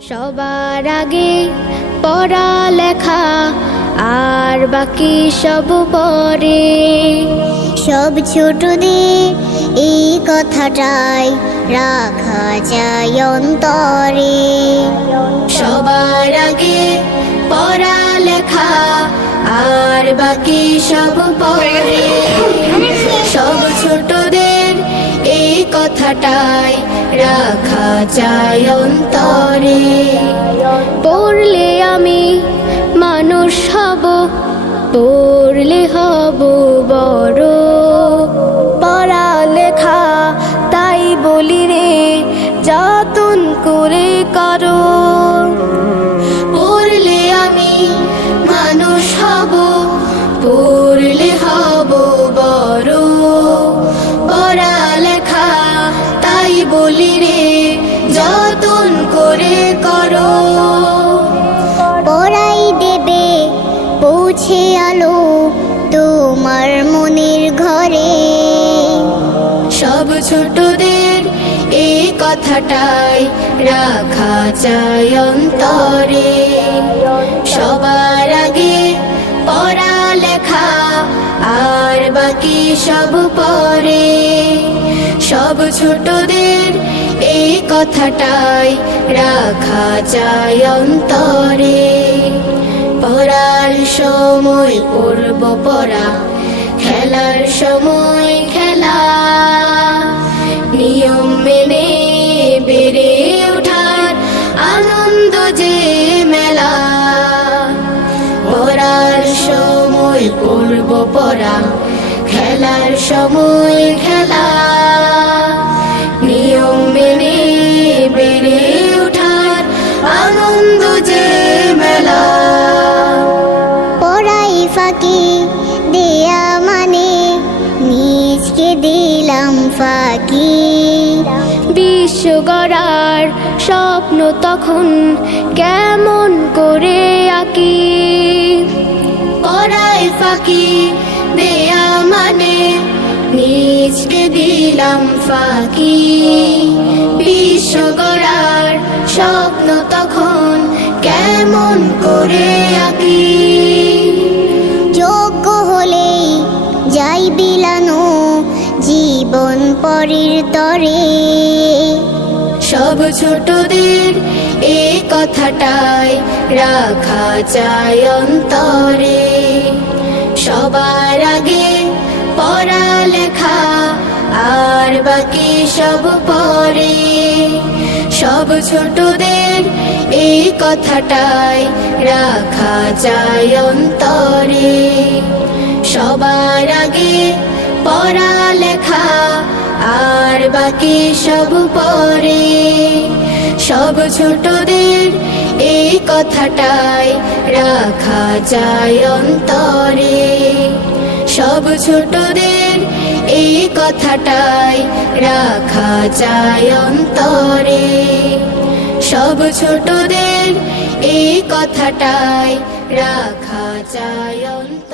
সবার আগে পড়ালেখা আর বাকি সব পরে। সব ছোটদের এই কথাটাই রাখা যায় অন্তরে। সবার আগে পড়ালেখা আর বাকি সব পরে। সব ছোটদের এই কথাটাই রাখা যায় অন্তরে। পড়লে আমি মানুষ হব, পড়লে হব বড়। পড়ালেখা তাই বলি রে, যতন করে করো। পড়লে আমি মানুষ হব, পড়লে হব বড়। পড়ালেখা তাই বলি রে, যতন করে করো। পড়াই দেবে পৌঁছে আলো তোমার মনের ঘরে। সব ছোটদের এই কথাটাই রাখা চাই অন্তরে। সবার আগে পড়ালেখা আর বাকি সব পরে। সব ছোটদের এই কথাটাই রাখা চাই অন্তরে। পড়ার সময় পড়ব পড়া, খেলার সময় খেলা। নিয়ম মেনে বেড়ে ওঠার আনন্দ যে মেলা। পড়ার সময় পড়ব পড়া, খেলার সময় খেলা। নিয়ম মেনে বেড়ে ওঠার আনন্দ যে মেলা। পড়াই ফাঁকি দেয়া মানে নিজকে দিলাম ফাঁকি। বিশ্ব গড়ার স্বপ্ন তখন কেমন করে আঁকি। পড়াই ফাঁকি দেয়া মানে নিজকে দিলাম ফাঁকি। বিশ্ব গড়ার স্বপ্ন তখন কেমন করে আঁকি। যোগ্য হলেই যাই বিলানো জীবন পরের তরে। সব ছোটদের এই কথাটাই রাখা চাই অন্তরে। সবার আগে পড়ালেখা আর বাকি সব পরে। সব ছোটদের এই কথাটাই রাখা চাই অন্তরে। সবার আগে পড়ালেখা আর বাকি সব পরে। সব ছোটদের এই কথাটাই রাখা চাই অন্তরে। সব ছোটদের এই কথাটাই রাখা চাই অন্তরে। সব ছোটদের এই কথাটাই রাখা চাই অন্তরে।